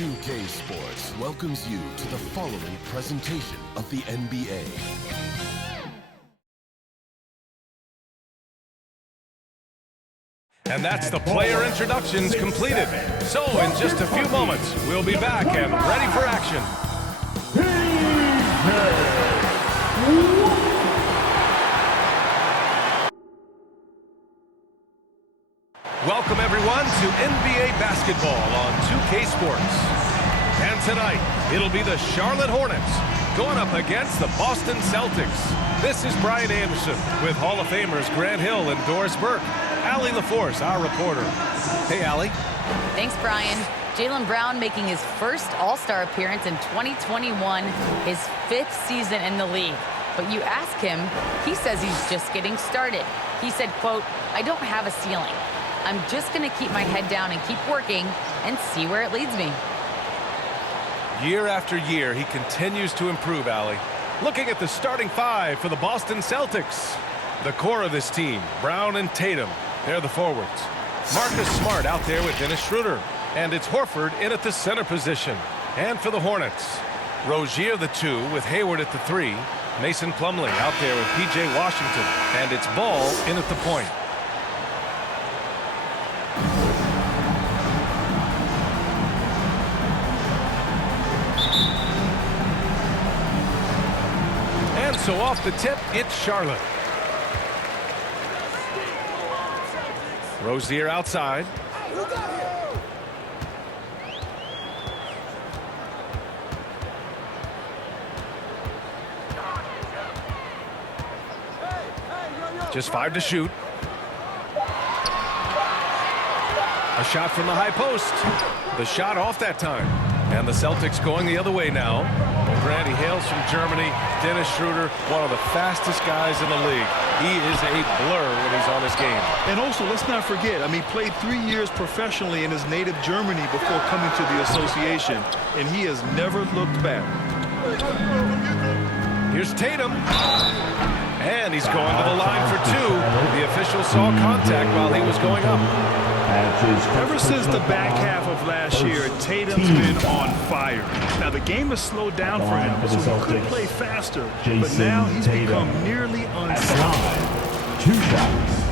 NBA2K Sports welcomes you to the following presentation of the NBA. And that's the player introductions completed. So in just a few moments, we'll be back and ready for action. Welcome everyone to NBA basketball on 2K Sports. And tonight, it'll be the Charlotte Hornets going up against the Boston Celtics. This is Brian Anderson with Hall of Famers Grant Hill and Doris Burke. Allie LaForce, our reporter. Hey, Allie. Thanks, Brian. Jaylen Brown making his first All-Star appearance in 2021, his 5th season in the league. But you ask him, he says he's just getting started. He said, quote, "I don't have a ceiling. I'm just going to keep my head down and keep working and see where it leads me." Year after year, he continues to improve, Allie. Looking at the starting five for the Boston Celtics. The core of this team, Brown and Tatum, they're the forwards. Marcus Smart out there with Dennis Schroeder. And it's Horford in at the center position. And for the Hornets, Rozier the 2 with Hayward at the 3. Mason Plumlee out there with P.J. Washington. And it's Ball in at the point. And so off the tip, it's Charlotte. Rozier outside. Just 5 to shoot. A shot from the high post. The shot off that time. And the Celtics going the other way now. Grant, he hails from Germany. Dennis Schroeder, one of the fastest guys in the league. He is a blur when he's on his game. And also, let's not forget, he played 3 years professionally in his native Germany before coming to the association, and he has never looked back. Here's Tatum. And he's going to the line for 2. The official saw contact while he was going up. Ever since the back half of last year, Tatum's been on fire. Now, the game has slowed down for him, so he could play faster, but now he's become nearly unstoppable. 2 shots.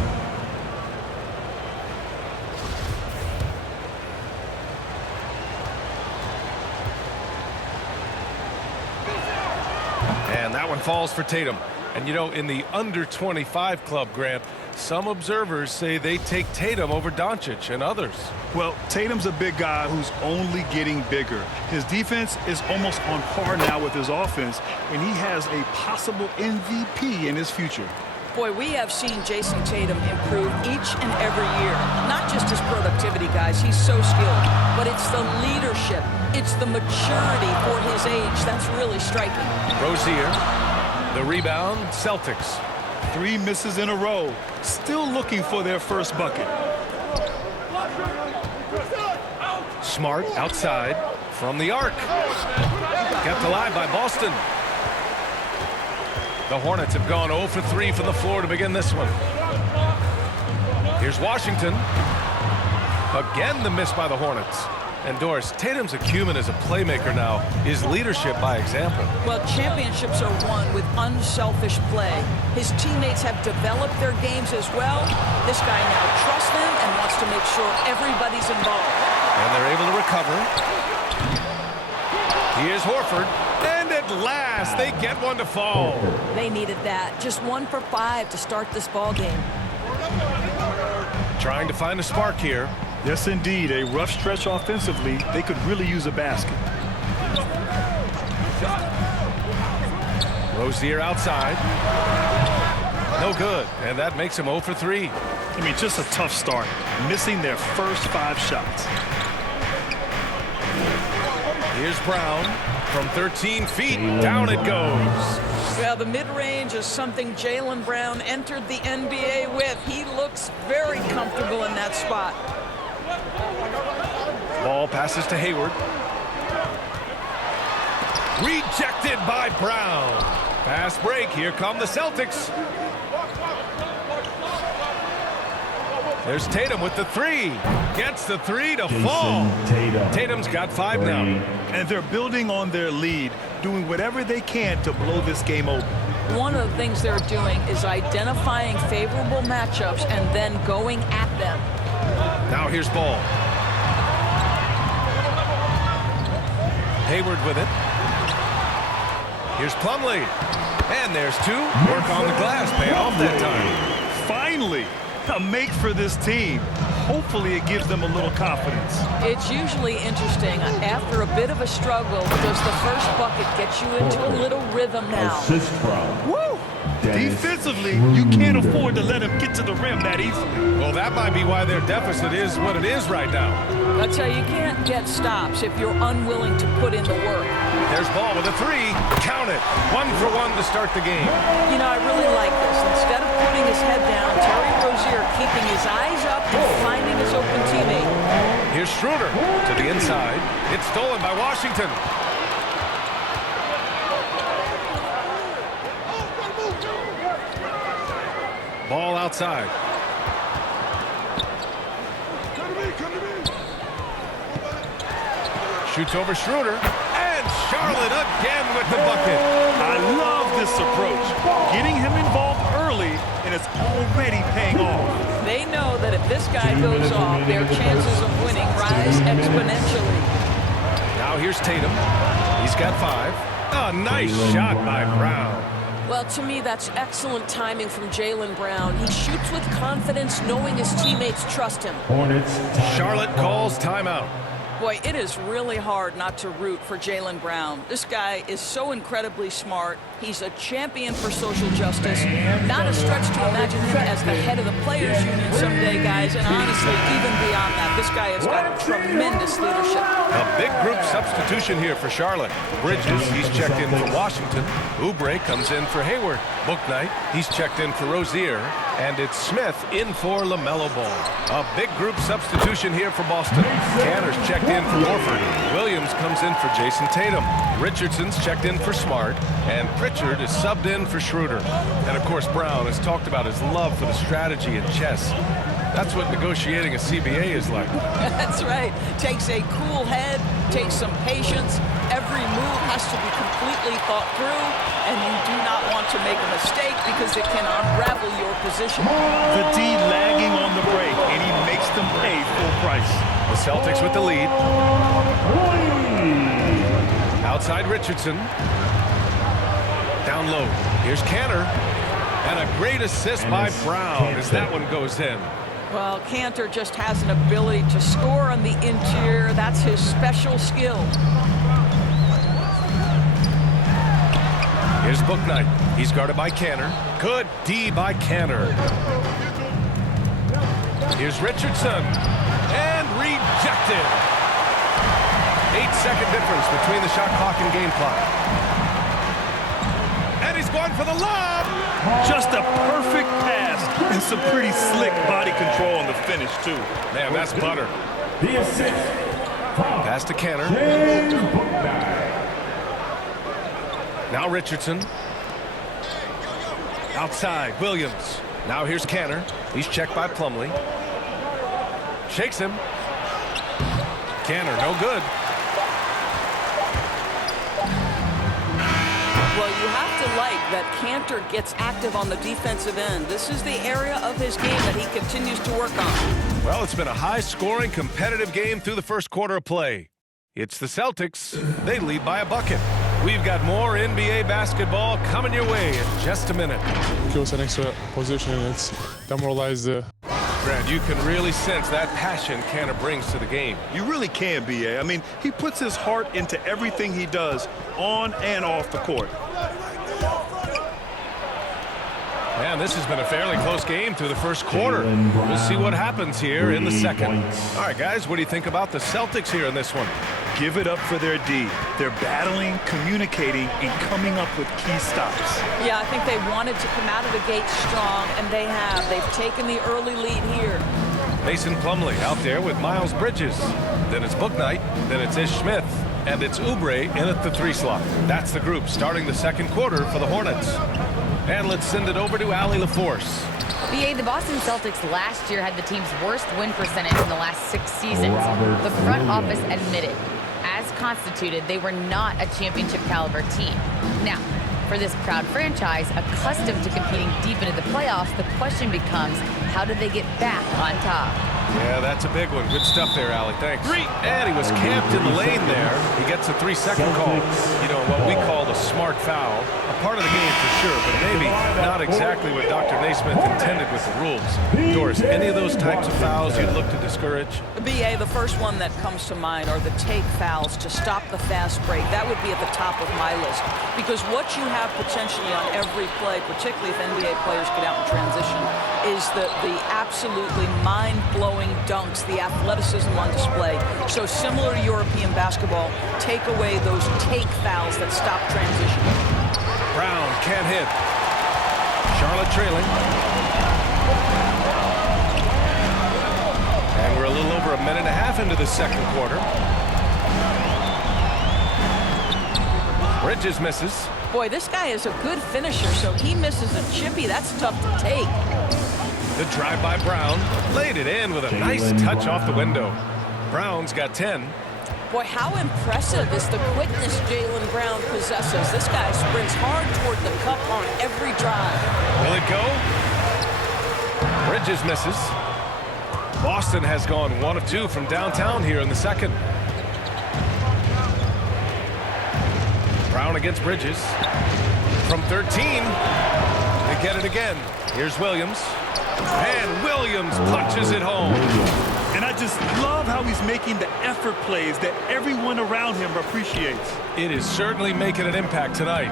And that one falls for Tatum. And you know, in the under 25 club, Grant, some observers say they take Tatum over Doncic and others. Well, Tatum's a big guy who's only getting bigger. His defense is almost on par now with his offense, and he has a possible MVP in his future. Boy, we have seen Jason Tatum improve each and every year. Not just his productivity, guys. He's so skilled. But it's the leadership. It's the maturity for his age that's really striking. Rozier, the rebound, Celtics. 3 misses in a row. Still looking for their first bucket. Smart outside from the arc. Kept alive by Boston. The Hornets have gone 0 for 3 from the floor to begin this one. Here's Washington. Again, the miss by the Hornets. And Doris, Tatum's acumen as a playmaker now is leadership by example. Well, championships are won with unselfish play. His teammates have developed their games as well. This guy now trusts them and wants to make sure everybody's involved. And they're able to recover. Here's Horford. And at last, they get one to fall. They needed that. Just 1 for 5 to start this ball game. Trying to find a spark here. Yes, indeed. A rough stretch offensively. They could really use a basket. Rozier outside. No good. And that makes him 0 for 3. Just a tough start. Missing their first 5 shots. Here's Brown. From 13 feet, down it goes. Well, the mid-range is something Jaylen Brown entered the NBA with. He looks very comfortable in that spot. Ball passes to Hayward. Rejected by Brown. Fast break. Here come the Celtics. There's Tatum with the three. Gets the three to fall. Tatum's got 5 now. And they're building on their lead, doing whatever they can to blow this game open. One of the things they're doing is identifying favorable matchups and then going at them. Now here's Ball. Hayward with it. Here's Plumlee. And there's 2. Work on the glass, paying off that time. Finally, a make for this team. Hopefully it gives them a little confidence. It's usually interesting. After a bit of a struggle, does the first bucket get you into a little rhythm now? Woo! Defensively, you can't afford to let him get to the rim that easily. Well, that might be why their deficit is what it is right now. I'll tell you, you can't get stops if you're unwilling to put in the work. There's Ball with a 3. Count it. 1 for 1 to start the game. You know, I really like this. Instead of putting his head down, Terry Rozier keeping his eyes up and finding his open teammate. Here's Schroeder to the inside. It's stolen by Washington. Ball outside. Shoots over Schroeder. And Charlotte again with the bucket. I love this approach. Getting him involved early, and it's already paying off. They know that if this guy goes off, their chances of winning rise exponentially. Now here's Tatum. He's got 5. A nice shot by Brown. Well, to me, that's excellent timing from Jaylen Brown. He shoots with confidence, knowing his teammates trust him. Hornets. Charlotte calls timeout. Boy, it is really hard not to root for Jaylen Brown. This guy is so incredibly smart. He's a champion for social justice. Not a stretch to imagine him as the head of the Players Union someday, guys. And honestly, even beyond that, this guy has got tremendous leadership. A big group substitution here for Charlotte. Bridges, he's checked in for Washington. Oubre comes in for Hayward. Bouknight, he's checked in for Rozier. And it's Smith in for LaMelo Ball. A big group substitution here for Boston. Canner's checked in for Horford. Williams comes in for Jason Tatum. Richardson's checked in for Smart. And Pritchard is subbed in for Schroeder. And of course, Brown has talked about his love for the strategy and chess. That's what negotiating a CBA is like. That's right. Takes a cool head, takes some patience. Every move has to be completely thought through, and you do not want to make a mistake because it can unravel your position. The D lagging on the break, and he makes them pay full price. The Celtics with the lead. Outside Richardson. Down low. Here's Canner. And a great assist by Brown as that one goes in. Well, Cantor just has an ability to score on the interior. That's his special skill. Here's Bouknight. He's guarded by Canner. Good D by Canner. Here's Richardson. And rejected. 8-second difference between the shot clock and game clock. And he's going for the lob. Just a perfect pass and some pretty slick body control on the finish, too. Man, that's butter. The assist. Pass to Canner. Now Richardson. Outside, Williams. Now here's Canner. He's checked by Plumlee. Shakes him. Canner, no good. Well, you have to like that Cantor gets active on the defensive end. This is the area of his game that he continues to work on. Well, it's been a high-scoring, competitive game through the first quarter of play. It's the Celtics. They lead by a bucket. We've got more NBA basketball coming your way in just a minute. Give us an extra position. It's demoralized. Grant, you can really sense that passion Canner brings to the game. You really can, B.A. I mean, he puts his heart into everything he does on and off the court. Man, this has been a fairly close game through the first quarter. We'll see what happens here in the second. All right, guys, what do you think about the Celtics here in this one? Give it up for their D. They're battling, communicating, and coming up with key stops. Yeah, I think they wanted to come out of the gate strong, and they have. They've taken the early lead here. Mason Plumlee out there with Miles Bridges. Then it's Bouknight. Then it's Ish Smith. And it's Oubre in at the 3 slot. That's the group starting the second quarter for the Hornets. And let's send it over to Allie LaForce. BA, the Boston Celtics last year had the team's worst win percentage in the last 6 seasons. The front office admitted, as constituted, they were not a championship caliber team. Now, for this proud franchise, accustomed to competing deep into the playoffs, the question becomes, how do they get back on top? Yeah, that's a big one. Good stuff there, Allie. Thanks. And he was camped in the lane there. He gets a 3-second call. You know, what we call the smart foul. A part of the game for sure, but maybe not exactly what Dr. Naismith intended with the rules. Doris, any of those types of fouls you'd look to discourage? BA, the first one that comes to mind are the take fouls to stop the fast break. That would be at the top of my list. Because what you have potentially on every play, particularly if NBA players get out in transition, is the absolutely mind-blowing dunks, the athleticism on display. So similar to European basketball, take away those take fouls that stop transition. Brown can't hit. Charlotte trailing. And we're a little over a minute and a half into the second quarter. Bridges misses. Boy, this guy is a good finisher, so he misses a chippy. That's tough to take. The drive by Brown. Laid it in with a nice touch off the window. Brown's got 10. Boy, how impressive is the quickness Jaylen Brown possesses. This guy sprints hard toward the cup on every drive. Will it go? Bridges misses. Boston has gone 1 of 2 from downtown here in the second. Brown against Bridges. From 13. They get it again. Here's Williams. And Williams punches it home. And I just love how he's making the effort plays that everyone around him appreciates. It is certainly making an impact tonight.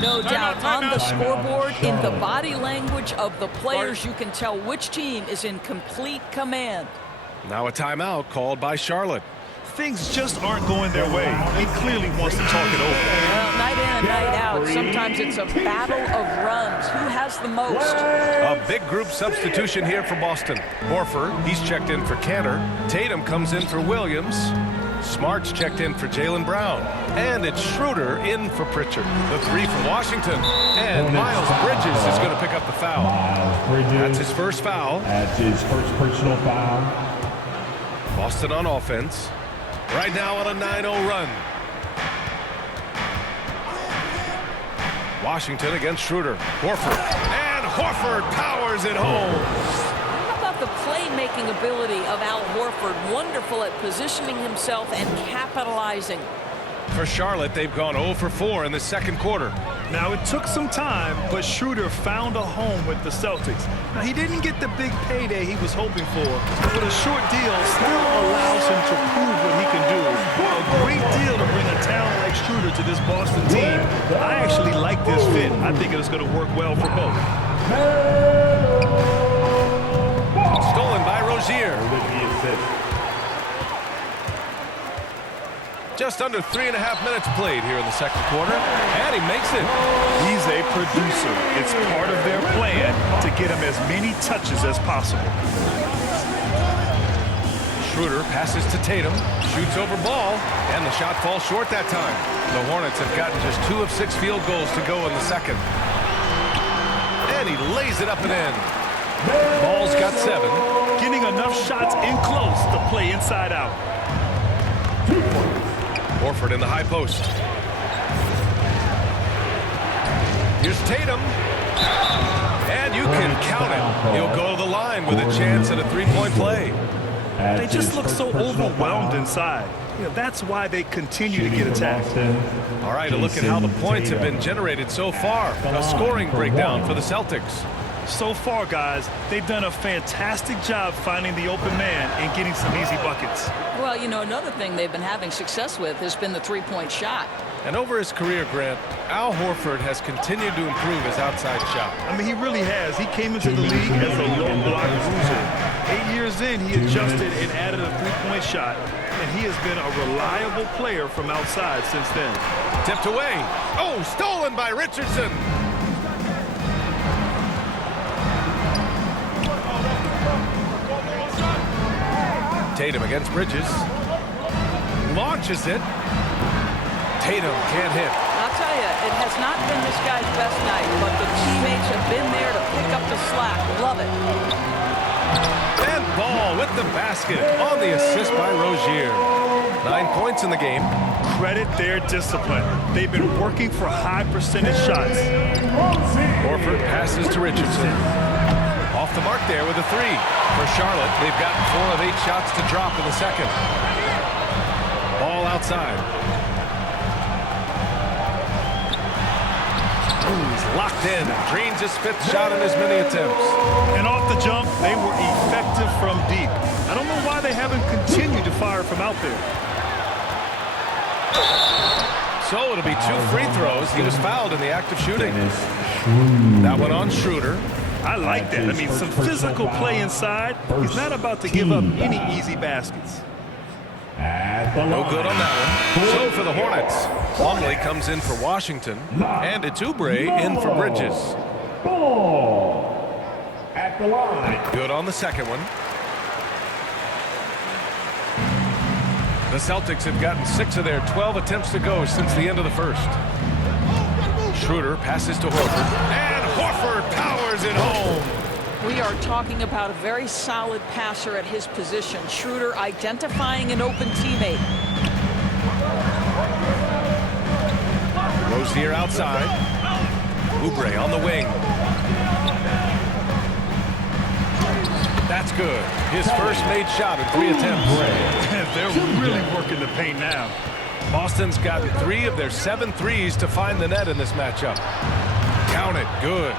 No doubt. On the scoreboard, in the body language of the players, you can tell which team is in complete command. Now a timeout called by Charlotte. Things just aren't going their way. He clearly wants to talk it over. Well, night in and night out, sometimes it's a battle of runs. Who has the most? A big group substitution here for Boston. Horford, he's checked in for Cantor. Tatum comes in for Williams. Smart's checked in for Jaylen Brown. And it's Schroeder in for Pritchard. The 3 from Washington. And Miles Bridges is going to pick up the foul. That's his first foul. That's his first personal foul. Boston on offense. Right now on a 9-0 run. Washington against Schroeder. Horford. And Horford powers it home. How about the playmaking ability of Al Horford? Wonderful at positioning himself and capitalizing. For Charlotte, they've gone 0 for 4 in the second quarter. Now, it took some time, but Schroeder found a home with the Celtics. Now, he didn't get the big payday he was hoping for, but a short deal still allows him to prove what he can do. A great deal to bring a talent like Schroeder to this Boston team. I actually like this fit. I think it's going to work well for both. Stolen by Rozier. Just under 3.5 minutes played here in the second quarter, and he makes it. He's a producer. It's part of their plan to get him as many touches as possible. Schroeder passes to Tatum, shoots over ball, and the shot falls short that time. The Hornets have gotten just 2 of 6 field goals to go in the second. And he lays it up and in. Ball's got 7. Getting enough shots in close to play inside out. Horford in the high post. Here's Tatum. And you can count it. He'll go to the line with a chance at a 3-point play. They just look so overwhelmed inside. You know, that's why they continue to get attacked. All right, a look at how the points have been generated so far. A scoring breakdown for the Celtics. So far, guys, they've done a fantastic job finding the open man and getting some easy buckets. Well, you know, another thing they've been having success with has been the three-point shot. And over his career, Grant, Al Horford has continued to improve his outside shot. I mean, he really has. He came into the league as a low block bruiser. 8 years in, he adjusted and added a three-point shot, and he has been a reliable player from outside since then. Tipped away. Oh, stolen by Richardson. Tatum against Bridges. Launches it. Tatum can't hit. I'll tell you, It has not been this guy's best night, but the teammates have been there to pick up the slack. Love it. And Ball with the basket on the assist by Rozier. 9 points in the game. Credit their discipline. They've been working for high percentage shots. Horford passes to Richardson. Off the mark there with a three. For Charlotte, they've gotten 4 of 8 shots to drop in the second. Ball outside. He's locked in. Drains his 5th shot in as many attempts. And off the jump, they were effective from deep. I don't know why they haven't continued to fire from out there. So it'll be 2 free throws. He was fouled in the act of shooting. That one on Schroeder. I like that. I mean, some physical play inside. He's not about to give up any easy baskets. No good on that one. So for the Hornets, Plumlee comes in for Washington, and it's Oubre in for Bridges. Ball at the line. Good on the second one. The Celtics have gotten 6 of their 12 attempts to go since the end of the first. Schroeder passes to Horford, and Horford powers it home. We are talking about a very solid passer at his position. Schroeder identifying an open teammate. Rozier outside. Oubre on the wing. That's good. His first made shot in 3 attempts. They're really working the paint now. Boston's gotten 3 of their 7 threes to find the net in this matchup. Count it. Good.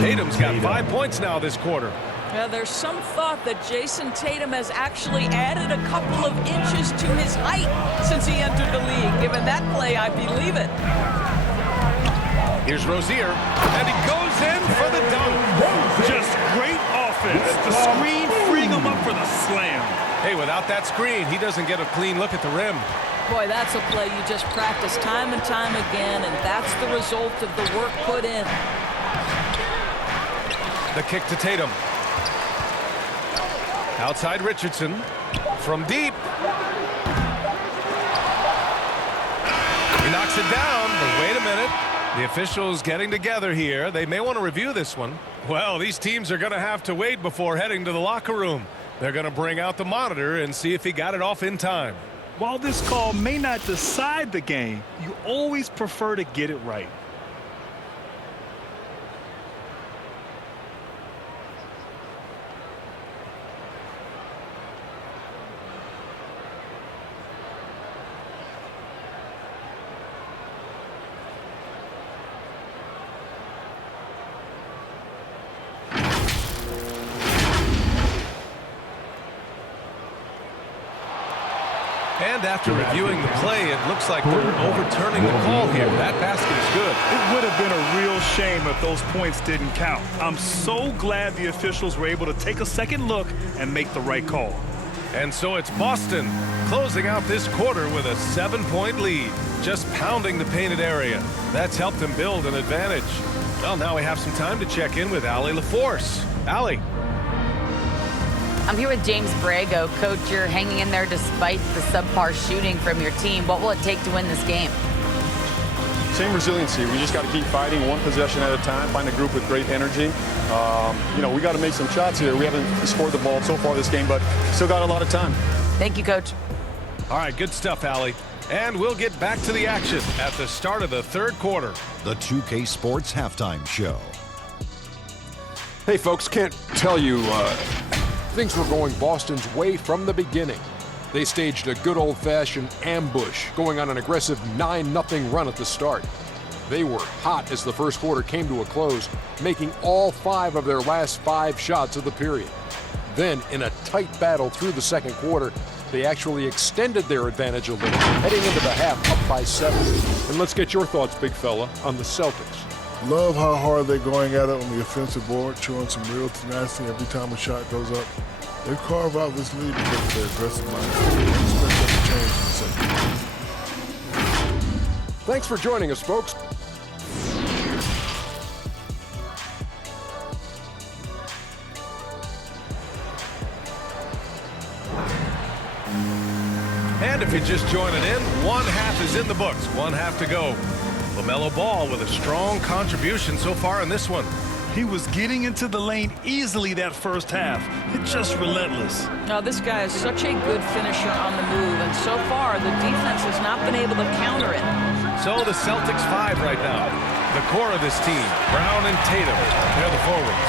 Tatum's got 5 points now this quarter. Yeah, there's some thought that Jason Tatum has actually added a couple of inches to his height since he entered the league. Given that play, I believe it. Here's Rozier, and he goes in for the dunk. Just great offense. The screen freeing him up for the slam. Hey, without that screen, he doesn't get a clean look at the rim. Boy, that's a play you just practice time and time again, and that's the result of the work put in. The kick to Tatum. Outside Richardson. From deep. He knocks it down, but wait a minute. The officials getting together here. They may want to review this one. Well, these teams are going to have to wait before heading to the locker room. They're going to bring out the monitor and see if he got it off in time. While this call may not decide the game, you always prefer to get it right. And after reviewing the play, it looks like they're overturning the call here. That basket is good. It would have been a real shame if those points didn't count. I'm so glad the officials were able to take a second look and make the right call. And so it's Boston closing out this quarter with a 7-point lead, just pounding the painted area. That's helped them build an advantage. Well, now we have some time to check in with Allie LaForce. Allie. I'm here with James Borrego. Coach, you're hanging in there despite the subpar shooting from your team. What will it take to win this game? Same resiliency. We just got to keep fighting one possession at a time, find a group with great energy. We got to make some shots here. We haven't scored the ball so far this game, but still got a lot of time. Thank you, Coach. All right, good stuff, Allie. And we'll get back to the action at the start of the third quarter. The 2K Sports Halftime Show. Hey, folks, can't tell you things were going Boston's way from the beginning. They staged a good old-fashioned ambush, going on an aggressive 9-0 run at the start. They were hot as the first quarter came to a close, making all 5 of their last 5 shots of the period. Then, in a tight battle through the second quarter, they actually extended their advantage a little, heading into the half up by 7. And let's get your thoughts, big fella, on the Celtics. Love how hard they're going at it on the offensive board, showing some real tenacity every time a shot goes up. They carve out this lead because of their aggressive mindset. Expect that to change in a second. Thanks for joining us, folks. And if you're just joining in, one half is in the books, one half to go. LaMelo Ball with a strong contribution so far in this one. He was getting into the lane easily that first half. It's just relentless. Now, this guy is such a good finisher on the move, and so far the defense has not been able to counter it. So the Celtics 5 right now. The core of this team, Brown and Tatum, they're the forwards.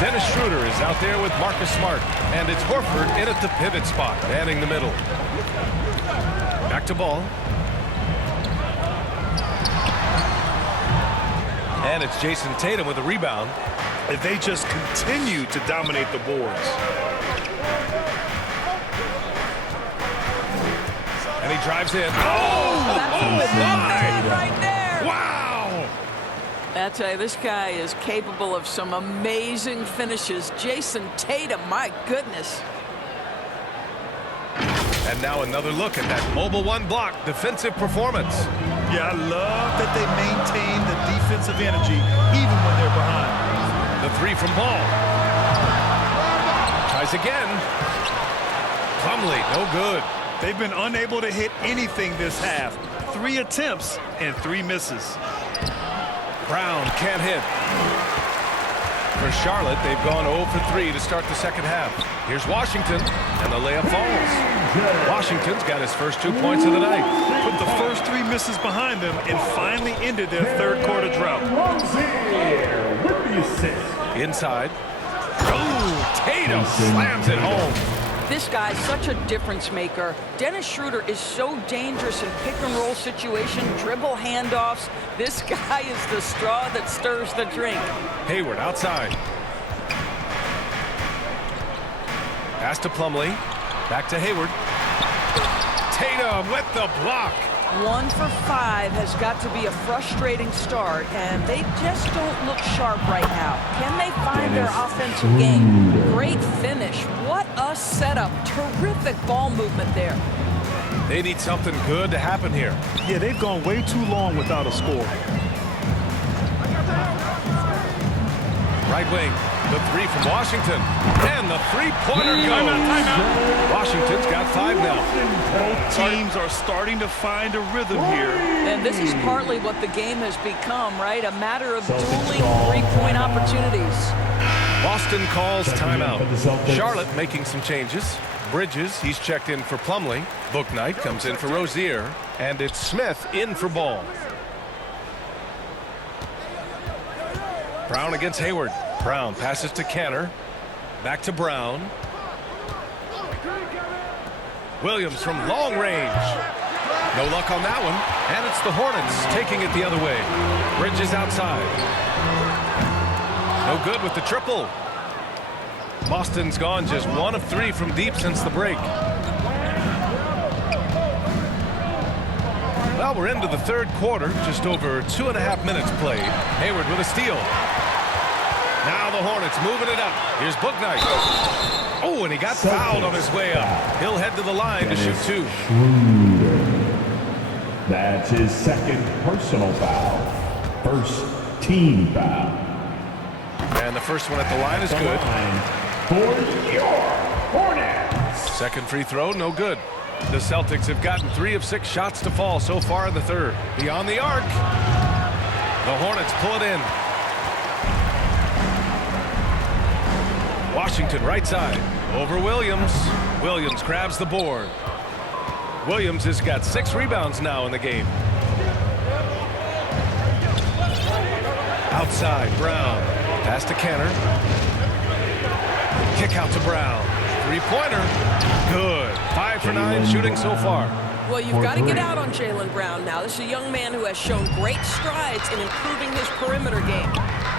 Dennis Schroeder is out there with Marcus Smart, and it's Horford in at the pivot spot, manning the middle. Back to Ball. And it's Jason Tatum with a rebound. If they just continue to dominate the boards. And he drives in. That's right there. Wow! I tell you, this guy is capable of some amazing finishes. Jason Tatum, my goodness. And now another look at that mobile one block defensive performance. Yeah, I love that they maintain the defensive energy even when they're behind. The three from Ball. Tries again. Plumlee, no good. They've been unable to hit anything this half. 3 attempts and 3 misses. Brown can't hit. For Charlotte, they've gone 0 for 3 to start the second half. Here's Washington, and the layup falls. Washington's got his first 2 points of the night. Put the first 3 misses behind them and finally ended their third quarter drought. Inside. Oh, Tatum slams it home. This guy's such a difference maker. Dennis Schroeder is so dangerous in pick-and-roll situation, dribble handoffs. This guy is the straw that stirs the drink. Hayward outside. Pass to Plumlee. Back to Hayward. Tatum with the block. 1 for 5 has got to be a frustrating start, and they just don't look sharp right now. Can they find their offensive game? Great finish. What a setup. Terrific ball movement there. They need something good to happen here. Yeah, they've gone way too long without a score. Right wing, the three from Washington. And the three-pointer goes. Timeout. Washington's got 5 now. Both teams are starting to find a rhythm here. And this is partly what the game has become, right? A matter of dueling three-point opportunities. Boston calls timeout. Charlotte making some changes. Bridges, he's checked in for Plumlee. Bouknight comes in for Rozier. And it's Smith in for Ball. Brown against Hayward. Brown passes to Canner. Back to Brown. Williams from long range. No luck on that one. And it's the Hornets taking it the other way. Bridges outside. No good with the triple. Boston's gone just 1 of 3 from deep since the break. Well, we're into the third quarter. Just over 2.5 minutes played. Hayward with a steal. Now the Hornets moving it up. Here's Bouknight. Oh, and he got fouled on his way up. He'll head to the line to shoot 2. That's his second personal foul. First team foul. And the first one at the line is good. For your Hornets. Second free throw, no good. The Celtics have gotten 3 of 6 shots to fall so far in the third. Beyond the arc. The Hornets pull it in. Washington right side. Over Williams. Williams grabs the board. Williams has got 6 rebounds now in the game. Outside, Brown. Pass to Canner. Kick out to Brown. Three-pointer. Good. 5 for 9 shooting so far. Well, you've got to get out on Jaylen Brown now. This is a young man who has shown great strides in improving his perimeter game.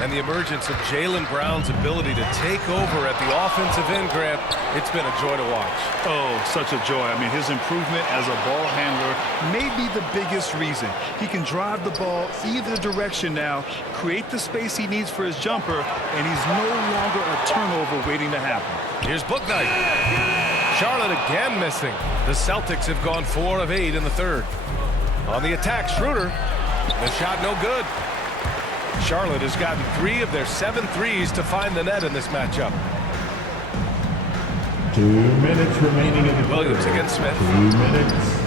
And the emergence of Jaylen Brown's ability to take over at the offensive end, Grant, it's been a joy to watch. Oh, such a joy. I mean, his improvement as a ball handler may be the biggest reason. He can drive the ball either direction now, create the space he needs for his jumper, and he's no longer a turnover waiting to happen. Here's Bouknight. Charlotte again missing. The Celtics have gone 4 of 8 in the third. On the attack, Schroeder. The shot no good. Charlotte has gotten 3 of their 7 threes to find the net in this matchup. 2 minutes remaining in the Williams against Smith. 2 minutes.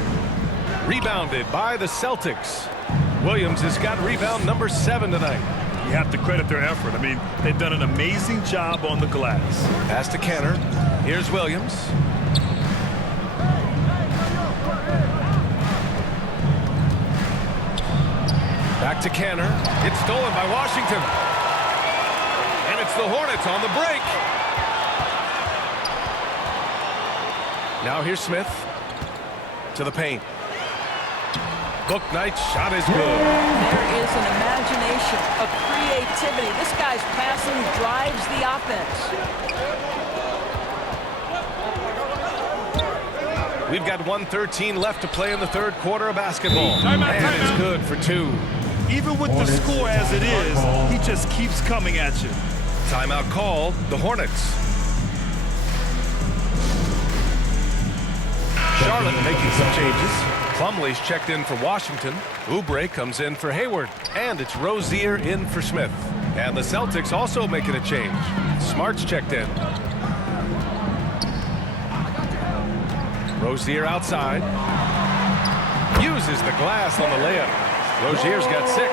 Rebounded by the Celtics. Williams has got rebound number 7 tonight. You have to credit their effort. I mean, they've done an amazing job on the glass. Pass to Canner. Here's Williams. Back to Canner. It's stolen by Washington. And it's the Hornets on the break. Now here's Smith to the paint. Bouknight's shot is good. There is an imagination, a creativity. This guy's passing drives the offense. We've got 1:13 left to play in the third quarter of basketball. And it's good for 2. Even with the score as it is, he just keeps coming at you. Timeout called, the Hornets. Charlotte making some changes. Plumlee's checked in for Washington. Oubre comes in for Hayward. And it's Rozier in for Smith. And the Celtics also making a change. Smart's checked in. Rozier outside. Uses the glass on the layup. Rozier's got 6.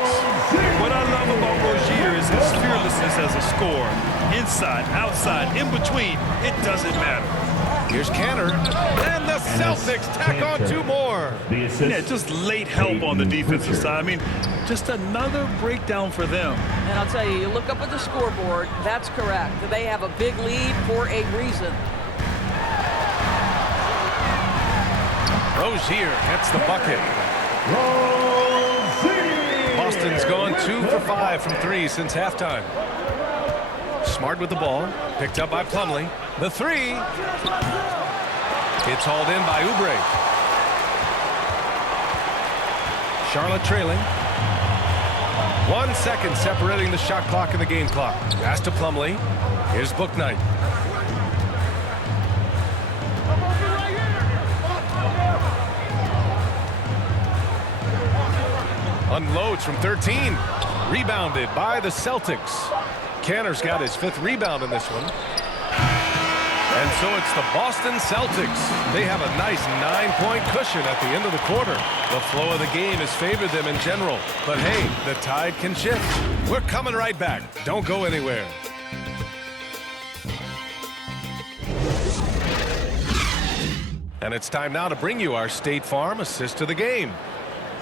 What I love about Rozier is his fearlessness as a scorer. Inside, outside, in between, it doesn't matter. Here's Canner. And the Celtics tack on 2 more. Yeah, just late help on the defensive side. I mean, just another breakdown for them. And I'll tell you, you look up at the scoreboard, that's correct. They have a big lead for a reason. Rozier gets the bucket. Boston's gone 2 for 5 from 3 since halftime. Smart with the ball. Picked up by Plumlee. The 3. It's hauled in by Oubre. Charlotte trailing. 1 second separating the shot clock and the game clock. Pass to Plumlee. Here's Bouknight. Unloads from 13. Rebounded by the Celtics. Canner's got his 5th rebound in this one. And so it's the Boston Celtics. They have a nice 9-point cushion at the end of the quarter. The flow of the game has favored them in general. But hey, the tide can shift. We're coming right back. Don't go anywhere. And it's time now to bring you our State Farm assist of the game.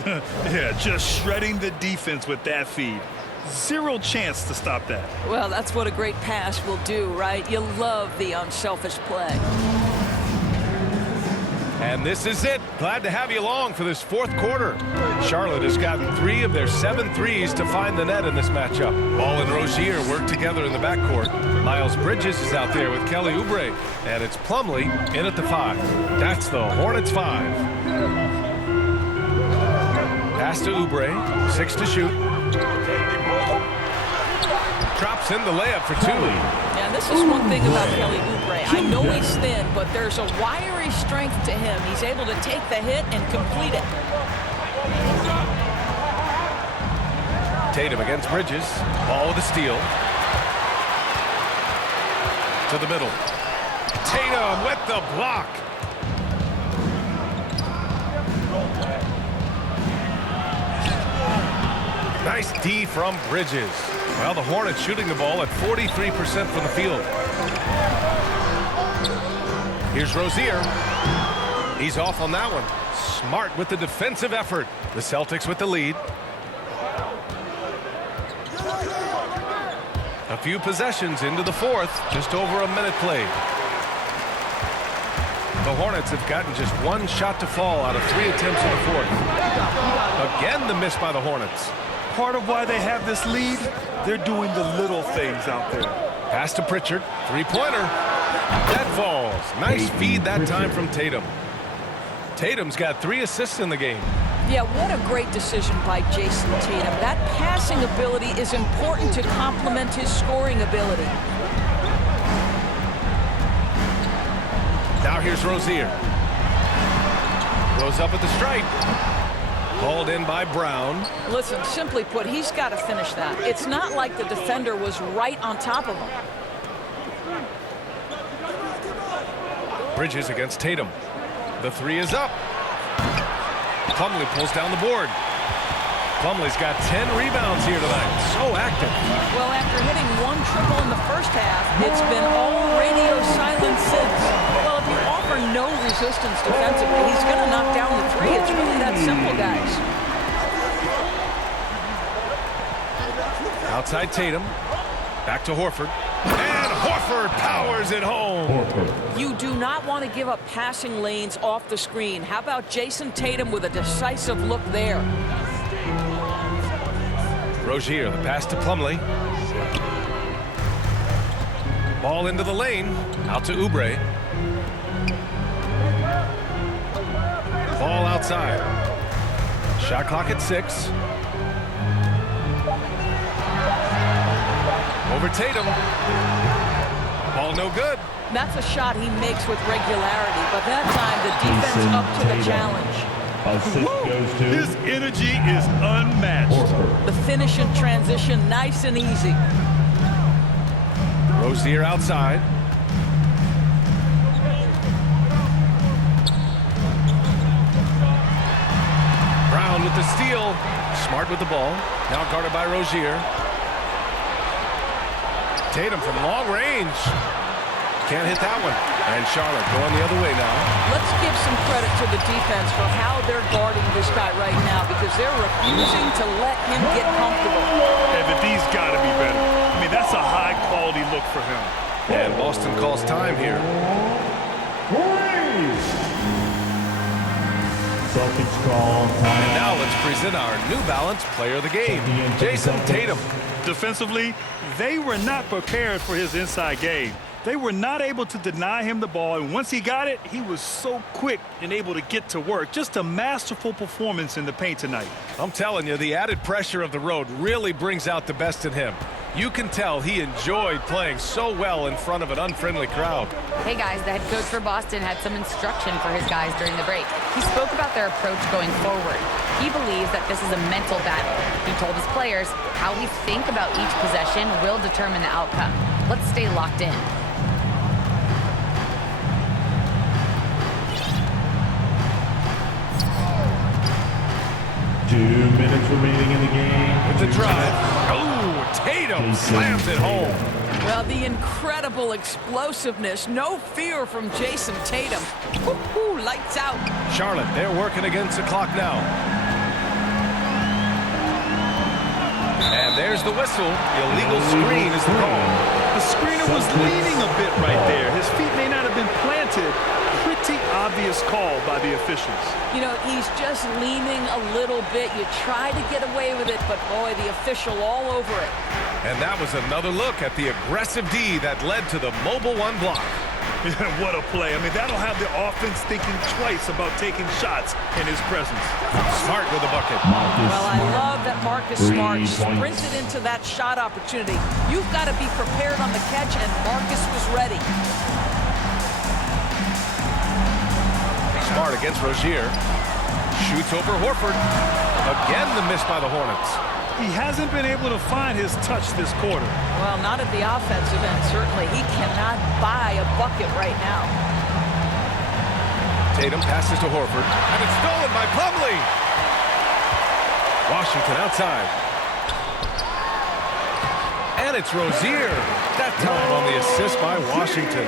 Yeah, just shredding the defense with that feed. 0 chance to stop that. Well, that's what a great pass will do, right? You love the unselfish play. And this is it. Glad to have you along for this 4th quarter. Charlotte has gotten 3 of their 7 threes to find the net in this matchup. Ball and Rozier work together in the backcourt. Miles Bridges is out there with Kelly Oubre. And it's Plumlee in at the 5. That's the Hornets 5. Pass to Oubre. 6 to shoot. Drops in the layup for 2. Yeah, this is one thing about Kelly Oubre. I know he's thin, but there's a wiry strength to him. He's able to take the hit and complete it. Tatum against Bridges. Ball with a steal. To the middle. Tatum with the block. Nice D from Bridges. Well, the Hornets shooting the ball at 43% from the field. Here's Rozier. He's off on that one. Smart with the defensive effort. The Celtics with the lead. A few possessions into the 4th. Just over a minute played. The Hornets have gotten just 1 shot to fall out of 3 attempts in the 4th. Again, the miss by the Hornets. Part of why they have this lead, they're doing the little things out there. Pass to Pritchard. 3-pointer. That falls. Nice feed that time from Tatum. Tatum's got 3 assists in the game. Yeah, what a great decision by Jason Tatum. That passing ability is important to complement his scoring ability. Now here's Rozier. Goes up at the stripe. Hauled in by Brown. Listen, simply put, he's got to finish that. It's not like the defender was right on top of him. Bridges against Tatum. The 3 is up. Plumlee pulls down the board. Plumlee's got 10 rebounds here tonight. So active. Well, after hitting one triple in the first half, it's been all radio silence since. Well, if you offer no resistance defensively, he's going to knock down the three. It's really that simple, guys. Outside Tatum. Back to Horford. And Horford powers it home. You do not want to give up passing lanes off the screen. How about Jason Tatum with a decisive look there? Rozier, the pass to Plumlee. Ball into the lane. Out to Oubre. Ball outside. Shot clock at 6. Over Tatum. Ball no good. That's a shot he makes with regularity, but that time the defense up to the challenge. His energy is unmatched. The finish in transition, nice and easy. Rozier outside. Brown with the steal. Smart with the ball. Now guarded by Rozier. Tatum from long range. Can't hit that one. And Charlotte going the other way now. Let's give some credit to the defense for how they're guarding this guy right now because they're refusing to let him get comfortable. And the D's got to be better. I mean, that's a high-quality look for him. And Boston calls time here. Celtics call time. And now let's present our New Balance player of the game, Jason Tatum. Defensively, they were not prepared for his inside game. They were not able to deny him the ball, and once he got it, he was so quick and able to get to work. Just a masterful performance in the paint tonight. I'm telling you, the added pressure of the road really brings out the best in him. You can tell he enjoyed playing so well in front of an unfriendly crowd. Hey guys, the head coach for Boston had some instruction for his guys during the break. He spoke about their approach going forward. He believes that this is a mental battle. He told his players how we think about each possession will determine the outcome. Let's stay locked in. Two minutes remaining in the game. With the drive. Oh, Tatum slams it home. Well, the incredible explosiveness, no fear from Jason Tatum. Woo-hoo, lights out. Charlotte, they're working against the clock now. And there's the whistle. Illegal screen is the call. The screener was leaning a bit right there. His feet may not have been planted. Pretty obvious call by the officials. You know, he's just leaning a little bit. You try to get away with it, but boy, the official all over it. And that was another look at the aggressive D that led to the mobile one block. What a play. I mean, that'll have the offense thinking twice about taking shots in his presence. Smart with the bucket. Well, I love that Marcus Smart sprinted into that shot opportunity. You've got to be prepared on the catch, and Marcus was ready. Smart against Rozier. Shoots over Horford. Again, the miss by the Hornets. He hasn't been able to find his touch this quarter. Well, not at the offensive end, certainly. He cannot buy a bucket right now. Tatum passes to Horford. And it's stolen by Plumlee. Washington outside. And it's Rozier. That time on the assist by Washington.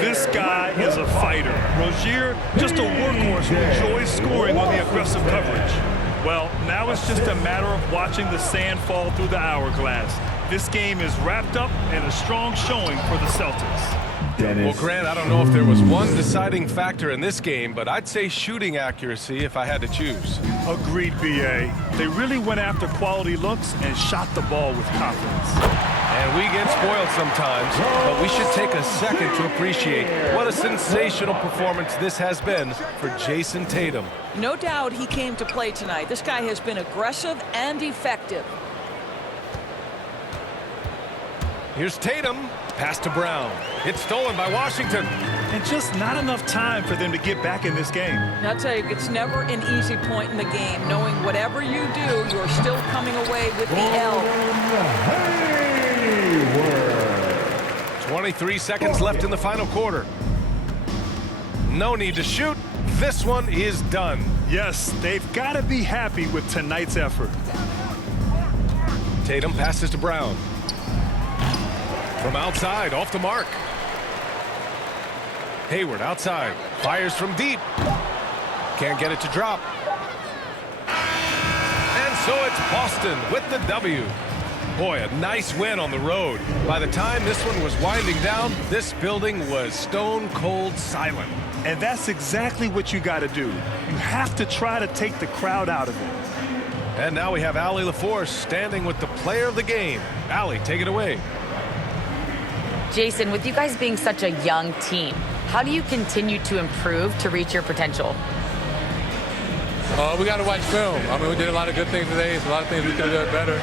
This guy is a fighter. Rozier, just a workhorse who enjoys scoring on the aggressive coverage. Well, now it's just a matter of watching the sand fall through the hourglass. This game is wrapped up and a strong showing for the Celtics. Well, Grant, I don't know if there was one deciding factor in this game, but I'd say shooting accuracy if I had to choose. Agreed, B.A. They really went after quality looks and shot the ball with confidence. And we get spoiled sometimes, but we should take a second to appreciate what a sensational performance this has been for Jason Tatum. No doubt he came to play tonight. This guy has been aggressive and effective. Here's Tatum. Pass to Brown. It's stolen by Washington. And just not enough time for them to get back in this game. And I'll tell you, it's never an easy point in the game, knowing whatever you do, you're still coming away with the L. 23 seconds left in the final quarter. No need to shoot. This one is done. Yes, they've got to be happy with tonight's effort. Tatum passes to Brown. From outside, off the mark. Hayward outside, fires from deep. Can't get it to drop. And so it's Boston with the W. Boy, a nice win on the road. By the time this one was winding down, this building was stone cold silent. And that's exactly what you got to do. You have to try to take the crowd out of it. And now we have Allie LaForce standing with the player of the game. Allie, take it away. Jason, with you guys being such a young team, how do you continue to improve to reach your potential? We got to watch film. I mean, we did a lot of good things today. There's a lot of things we could have done better.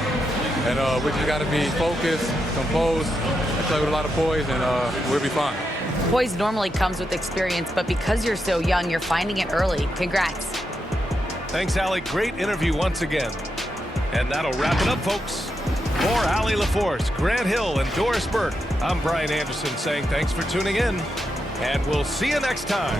And we just got to be focused, composed, and play with a lot of poise, and we'll be fine. Poise normally comes with experience, but because you're so young, you're finding it early. Congrats. Thanks, Allie. Great interview once again. And that'll wrap it up, folks. For Allie LaForce, Grant Hill, and Doris Burke, I'm Brian Anderson saying thanks for tuning in, and we'll see you next time.